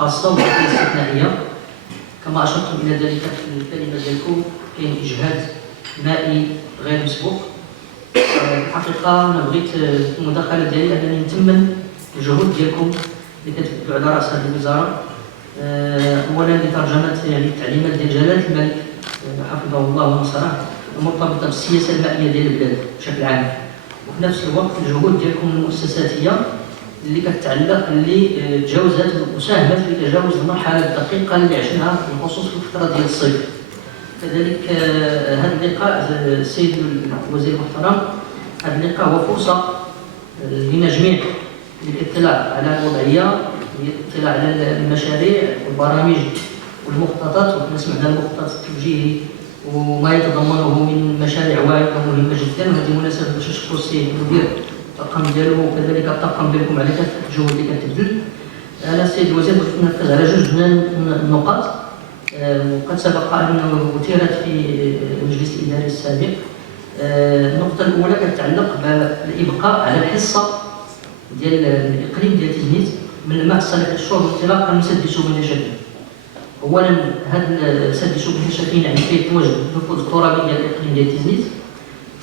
خاصة واستثنائية. كما أشرتم إلى ذلك في الكلمة ديالكم، كاين إجهاد مائي غير مسبوق. الحقيقة أنا بغيت في المداخلة ديالي أنني نتمن الجهود ديالكم اللي كتبدو على رأس هذه الوزارة، أولا لترجمة التعليمات ديال جلالة الملك حفظه الله ونصره المرتبطة بالسياسة المائية ديال البلاد بشكل عام، وفي نفس الوقت الجهود ديالكم المؤسساتية اللي كتعلق اللي تجاوزت وساهمت في تجاوز المرحلة الدقيقة اللي عشناها بالخصوص في الفترة ديال الصيف. كذلك هذا اللقاء السيد الوزير المحترم، هذا اللقاء هو فرصة لنا جميع للاطلاع على الوضعية، للاطلاع على المشاريع والبرامج والمخططات، وكنا سمعنا المخطط التوجيهي وما يتضمنه من مشاريع واعدة مهمة جدا. وهذه مناسبة باش نشكر السيد المدير الطاقم ديالو وكذلك الطاقم ديالكم على كافة الجهود اللي كتبذل. أنا السيد الوزير بغيت نركز على جوج من النقاط وقد سبق أنه أثيرت في المجلس الإداري السابق. النقطة الأولى كتعلق بالإبقاء على الحصة ديال الإقليم ديال تيزنيت من الماء الصالح للشرب انطلاقا من سد سوق النشافين. أولا هذا سد سوق النشافين يعني كيتواجد النفوذ الترابي ديال الإقليم ديال تيزنيت.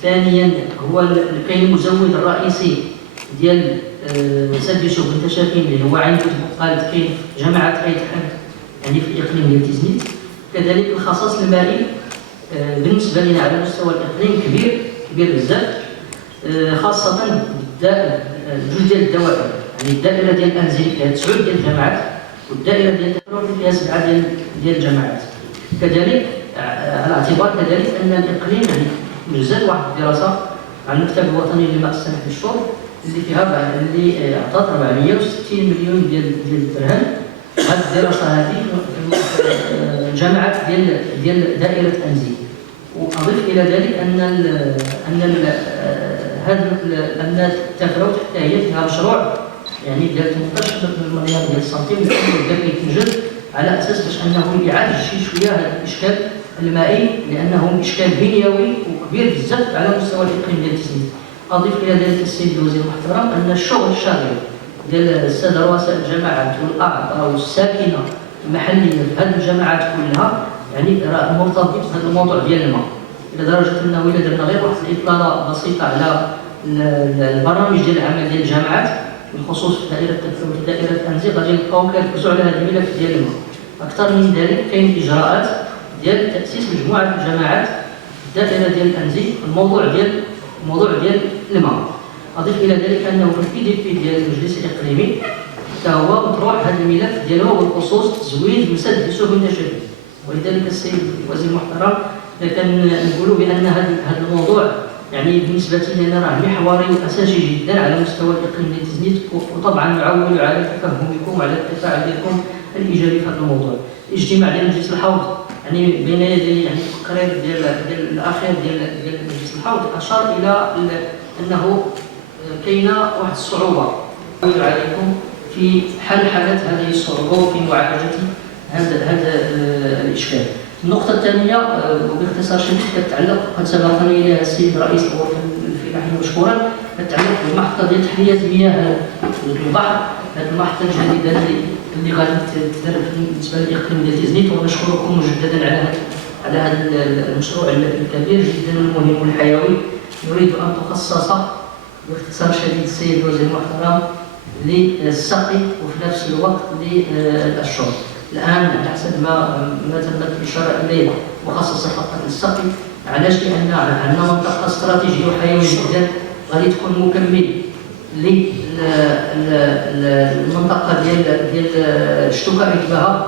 ثانيا هو كاين المزود الرئيسي ديال سد سوق النشافين اللي هو عين قالت كاين جماعة عيد حد يعني في الإقليم ديال تيزنيت. كذلك الخصاص المائي بالنسبة لنا على مستوى الإقليم كبير بزاف، خاصة جوج ديال الدوائر، يعني الدائرة ديال أنزلي فيها 9 ديال الجامعات والدائرة ديال التفرع فيها 7 ديال الجامعات. كذلك على اعتبار كذلك أن الإقليم يعني نزلت واحد الدراسة على المكتب الوطني للماء الصالح للشرب اللي فيها اللي أعطت 460 مليون ديال الدرهم. هذه الدراسة هذه جامعات ديال دائرة أنزي. وأضيف إلى ذلك أن التفرع حتى هي فيها مشروع يعني ديال 18 مليار ديال السنتيم اللي بدا كيتنجد على أساس باش أنه يعالج شوية هذا الإشكال المائي، لأنه إشكال بنيوي وكبير بزاف على مستوى الإقليم ديال تيزنيت. أضيف إلى ذلك السيد الوزير المحترم أن الشغل الشاغل ديال السادة رؤساء الجماعات والأعضاء والساكنة المحلية في هذه الجماعات كلها يعني راه مرتبط بهذا الموضوع ديال الماء، إلى درجة أنه إلا درنا غير واحد الإطلالة بسيطة على البرامج ديال العمل ديال الجامعات بالخصوص في دائرة التفرع وفي دائرة أنزي غادي نلقاو كيركزوا على هذا الملف ديال الماء. أكثر من ذلك كاين إجراءات ديال تأسيس مجموعة الجماعات في الدائرة ديال أنزي في الموضوع ديال الماء. أضيف إلى ذلك أنه في الPDP ديال المجلس الإقليمي حتى هو مطروح هذا الملف ديالو بالخصوص تزويد مسد سوق النشافين. ولذلك السيد الوزير المحترم كان نقولوا بأن هذا الموضوع يعني بالنسبة لنا راه محوري وأساسي جدا على مستوى الإقليم ديال تيزنيت، وطبعا نعول على تفهمكم وعلى التفاعل ديالكم الإيجابي في هذا الموضوع. الاجتماع ديال مجلس الحوض يعني بين يدي يعني التقرير ديال الأخير ديال مجلس الحوض أشار إلى أنه كاينه واحد الصعوبة عليكم في حالة هذه الصعوبة وفي معالجة هذا الإشكال. النقطة الثانية وباختصار شديد كتعلق قد سبقني إليها السيد رئيس الغرفة الفلاحية مشكورا، كتعلق بالمحطة ديال تحلية مياه البحر. هذه المحطة الجديدة اللي غادي تدار بالنسبة للإقليم ديال تيزنيت، ونشكركم مجددا على هذا المشروع الكبير جدا المهم والحيوي. نريد أن تخصص باختصار شديد السيد الوزير المحترم للسقي وفي نفس الوقت للشرب. الآن على حسب ما تمت الإشارة إليه مخصصة فقط للسقي. علاش؟ لأن عندنا منطقة استراتيجية وحيوية جدا غادي تكون مكمل للمنطقة ديال الشتوكة إتباها،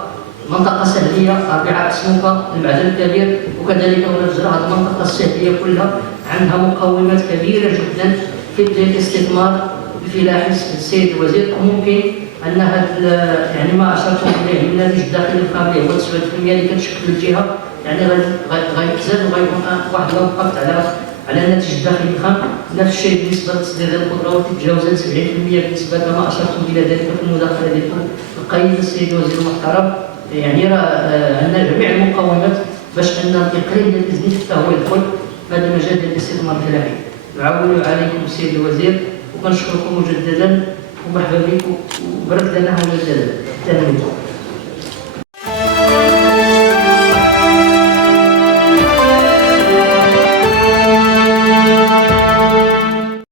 منطقة سهلية رابعة أسموكة المعدن الكبير، وكذلك ونفس هذه المنطقة السهلية كلها عندها مقومات كبيرة جدا في الاستثمار الفلاحي. السيد الوزير ممكن أن هذا يعني ما أشرتم إليه من الناتج الداخلي الخام هو 9% اللي كتشكل الجهة يعني غيتزاد وغيكون واحد الوقت على الناتج الداخلي الخام. نفس الشيء بالنسبة لتصدير الخضروات تتجاوز 70% بالنسبة كما أشرتم إلى ذلك في المداخلة ديالكم. القيد السيد الوزير المحترم يعني راه عندنا جميع المقومات باش أن الإقليم ديال تيزنيت حتى هو يدخل في هذا المجال ديال الاستثمار الفلاحي. نعول عليكم السيد الوزير وكنشكركم مجددا ومرحبا بكم وبارك لنا مجددا.